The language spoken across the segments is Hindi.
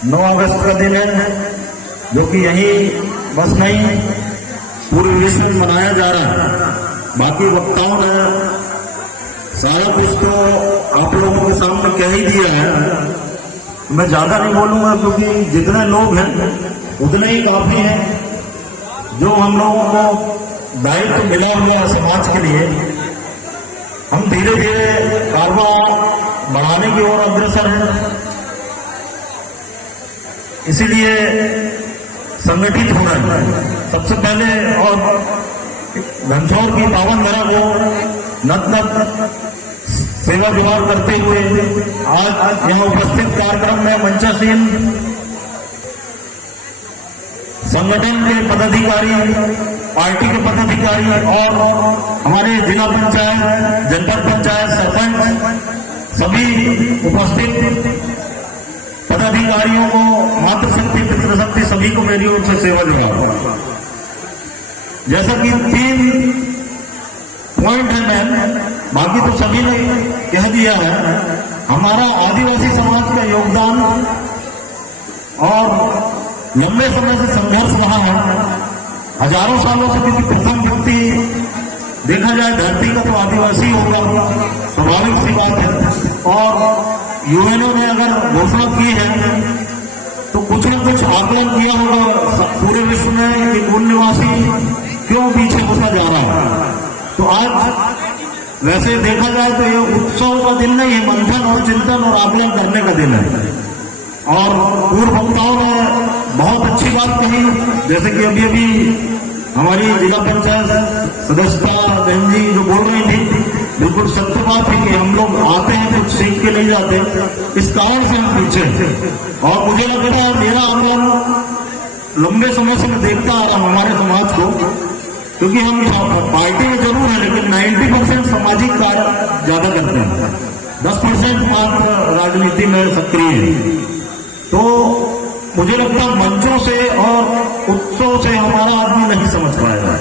9 अगस्त का दिन है, जो कि यही बस नहीं पूरे विश्व में मनाया जा रहा है। बाकी वक्ताओं ने सारा कुछ तो आप लोगों के सामने कह ही दिया है। मैं ज्यादा नहीं बोलूंगा, क्योंकि जितने लोग हैं उतने ही काफी हैं। जो हम लोगों को दायित्व मिला हुआ है समाज के लिए, हम धीरे धीरे कारवां बढ़ाने की ओर अग्रसर हैं। इसीलिए संगठित होना है सबसे पहले, और घनसौर की पावन धरा को नत नत सेवा जुगाड़ करते हुए आज यहाँ उपस्थित कार्यक्रम में मंचासीन संगठन के पदाधिकारी, पार्टी के पदाधिकारी और हमारे जिला पंचायत, जनपद पंचायत, सरपंच, सभी उपस्थित पदाधिकारियों को, मातृशक्ति, पितृशक्ति, सभी को मेरी ओर से सेवा जुगाड़। जैसा कि 3 पॉइंट है मैम, बाकी तो सभी ने कह दिया है। हमारा आदिवासी समाज का योगदान और लंबे समय से संघर्ष रहा है, हजारों सालों से, क्योंकि प्रथम व्यक्ति देखा जाए धरती का तो आदिवासी होगा, स्वाभाविक सी बात है। और यूएनओ ने अगर घोषणा की है तो कुछ न कुछ आकलन किया होगा पूरे विश्व में कि मूल निवासी क्यों पीछे होता जा रहा है। तो आज वैसे देखा जाए तो ये उत्सव का दिन नहीं है, मंथन और चिंतन और आकलन करने का दिन है। और पूर्व वक्ताओं ने बहुत अच्छी बात कही, जैसे कि अभी अभी हमारी जिला पंचायत सदस्यता बहन जी जो बोल रही थी, बिल्कुल सत्य बात है कि हम लोग आते हैं कुछ सीख के नहीं जाते, इस कारण से हम पीछे। और मुझे लगता है मेरा आंदोलन लंबे समय से मैं देखता आ रहा हूं हमारे समाज को, क्योंकि हम पार्टी में जरूर है लेकिन 90% सामाजिक कार्य ज्यादा करते हैं, 10% मात्र राजनीति में सक्रिय है। तो मुझे लगता है मंचों से और उत्सव से हमारा आदमी नहीं समझ पाएगा।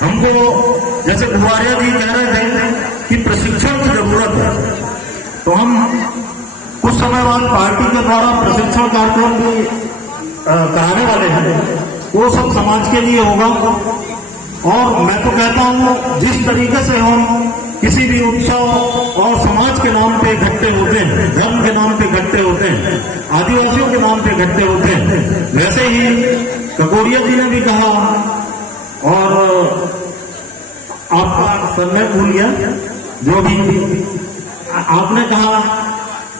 हमको जैसे गुवारिया जी कह रहे थे कि प्रशिक्षण की जरूरत है, तो हम कुछ समय बाद पार्टी के द्वारा प्रशिक्षण कार्यक्रम भी कराने वाले हैं। वो सब समाज के लिए होगा। और मैं तो कहता हूँ जिस तरीके से हम किसी भी उत्सव और समाज के नाम पे इकट्ठे होते हैं, धर्म के नाम पे इकट्ठे होते हैं, आदिवासियों के नाम पे इकट्ठे होते हैं, वैसे ही ककोरिया जी ने भी कहा, और आपका सर मैं भूल गया जो भी आपने कहा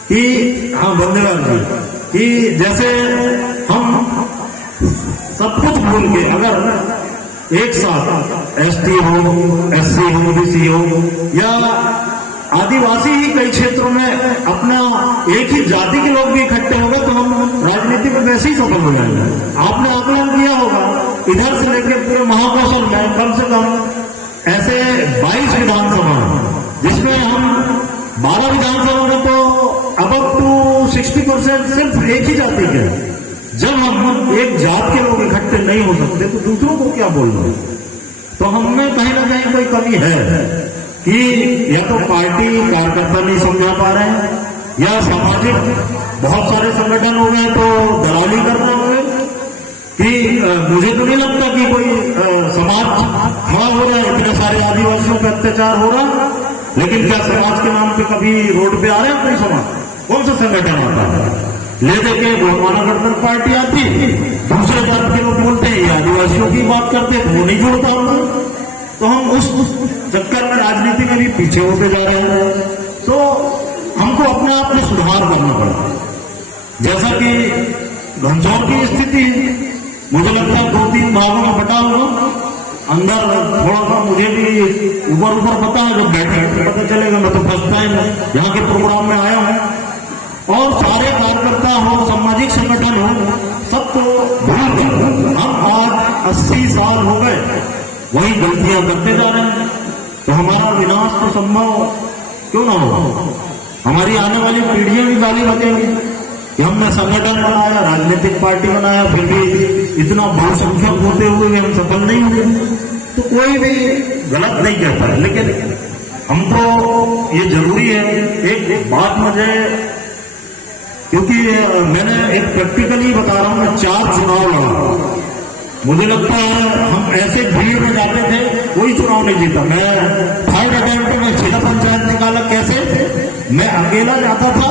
कि हाँ बंदेवाल जी, कि जैसे हम सब कुछ भूल के अगर एक साथ एसटी हो, एससी हो, ओबीसी हो या आदिवासी ही कई क्षेत्रों में अपना एक ही जाति के लोग भी इकट्ठे हो गए तो हम राजनीति में वैसे ही सफल हो जाएंगे। आपने आकलन किया होगा इधर से लेकर पूरे महाकौशल में कम से कम ऐसे 22 विधानसभा, जिसमें हम 12 विधानसभा में तो अब टू 60% सिर्फ एक ही जाति के। जब हम एक जात के लोग इकट्ठे नहीं हो सकते तो दूसरों को क्या बोलना। तो हमें कहीं ना कहीं कोई कमी है कि या तो पार्टी कार्यकर्ता नहीं समझा पा रहे हैं, या सामाजिक बहुत सारे संगठन हो गए तो दलाली करना हो गए, कि मुझे तो नहीं लगता कि कोई समाज खड़ा हो रहा है, इतने सारे आदिवासियों पे अत्याचार हो रहा, लेकिन क्या समाज के नाम पे कभी रोड पे आ रहे हैं कोई समाज? कौन सा संगठन आता है? ले देके गोलमाना गणतंत्र पार्टी आती, दूसरे जात के लोग बोलते हैं ये आदिवासियों की बात करते हैं, वो नहीं जोड़ता हमको। तो हम उस चक्कर में राजनीति में भी पीछे होते जा रहे हैं। तो हमको अपने आप में सुधार करना पड़ता है। जैसा कि घनसौर की स्थिति मुझे लगता है 2-3 भागों में बटा हुआ, अंदर थोड़ा सा मुझे भी ऊपर पता है, जब बैठे पता चलेगा। मैं तो फर्स्ट टाइम यहाँ के प्रोग्राम में आया हूँ, और सारे कार्यकर्ता हो, सामाजिक संगठन हो, सबको भूल कर हम आज 80 साल हो गए वही गलतियां करते जा रहे हैं। तो हमारा विनाश तो संभव क्यों ना हो? हमारी आने वाली पीढ़ियां भी गाली बकेंगी कि हमने संगठन बनाया, राजनीतिक पार्टी बनाया, फिर भी इतना बहुसंख्यक होते हुए भी हम सफल नहीं हुए। तो कोई भी गलत नहीं कहता है, लेकिन हमको ये जरूरी है। एक बात मुझे क्योंकि मैंने एक प्रैक्टिकली बता रहा हूं, मैं 4 चुनाव लड़ा। मुझे लगता है हम ऐसे भीड़ में जाते थे, कोई चुनाव नहीं जीता। मैं 3rd अटेम्प्ट में जिला पंचायत निकाला, कैसे? मैं अकेला जाता था,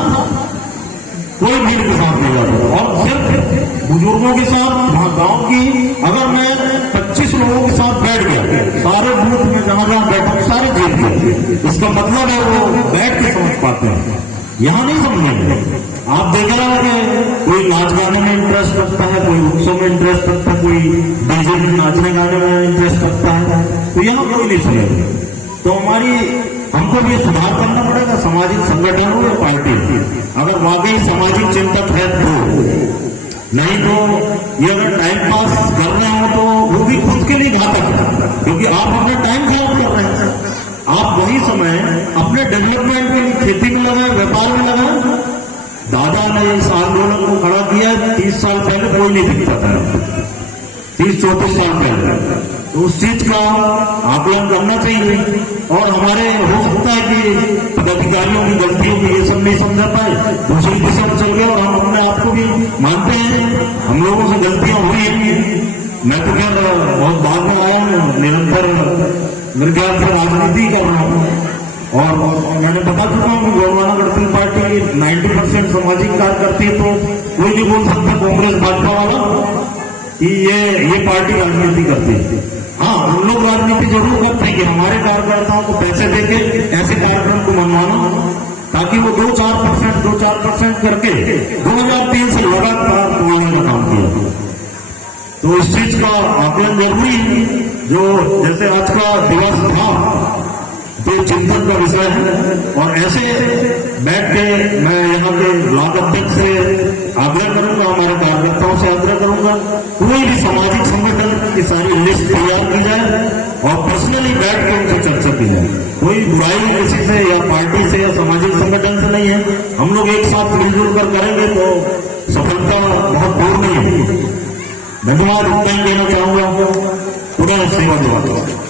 कोई भीड़ के साथ नहीं जाता था, और सिर्फ बुजुर्गों के साथ, वहां गांव की, अगर मैं 25 लोगों के साथ बैठ गया, सारे बूथ में जहां जहां बैठा सारे जीत गए। इसका मतलब है वो बैठ के समझ पाते हैं, यहां नहीं समझेंगे। आप देख रहे हैं कि कोई नाच गाने में इंटरेस्ट रखता है, कोई उत्सव में इंटरेस्ट रखता है, कोई डीजे में नाचने गाने में इंटरेस्ट रखता है, तो यहाँ कोई नहीं सुनेगा। तो हमको भी सुधार करना पड़ेगा, सामाजिक संगठन हो या पार्टी, अगर वाकई सामाजिक चिंतक है तो। नहीं तो ये अगर टाइम पास कर रहे हो तो वो भी खुद के लिए घातक है, क्योंकि आप अपना टाइम खराब कर रहे हैं। आप वही समय अपने डेवलपमेंट के लिए खेती में लगाए, व्यापार में लगाए। दादा ने इस आंदोलन को खड़ा किया 30 साल पहले, कोई नहीं दिखता था, 30-34 साल पहले। तो उस चीज का आकलन करना चाहिए, और हमारे हो सकता है कि पदाधिकारियों की गलतियों की ये सब नहीं समझा पाए, दूसरी दिशा में चल गए, और हम अपने आप को भी मानते हैं हम लोगों से गलतियां हुई हैं। मैं तो खैर बहुत बाद में आया हूं, निरंतर मेरे ख्याल से राजनीति कर रहा हूँ, और मैंने बता चुका हूँ कि गोंडवाना गणतंत्र पार्टी 90% सामाजिक कार्य करती है। तो कोई नहीं बोल सकता कांग्रेस भाजपा वाला कि ये पार्टी राजनीति करती है। हाँ, हम लोग राजनीति जरूर करते हैं कि हमारे कार्यकर्ताओं को पैसे देके ऐसे कार्यक्रम को मनवाना, ताकि वो 2-4% करके 2003 से लगातार तोड़ने का काम किया। तो इस चीज का आकलन जरूरी है। जो जैसे आज का दिवस था तो चिंतन का विषय है, और ऐसे बैठ के मैं यहाँ के ब्लॉक अध्यक्ष से आग्रह करूंगा, हमारे कार्यकर्ताओं से आग्रह करूंगा, कोई भी सामाजिक संगठन की सारी लिस्ट तैयार की जाए और पर्सनली बैठ के उनसे चर्चा की जाए। कोई बुराई किसी से या पार्टी से या सामाजिक संगठन से नहीं है, हम लोग एक साथ मिलजुल कर करेंगे तो सफलता बहुत दूर नहीं है। धन्यवाद, इतना ही कहना चाहूंगा। पूरा सेवा दिवस।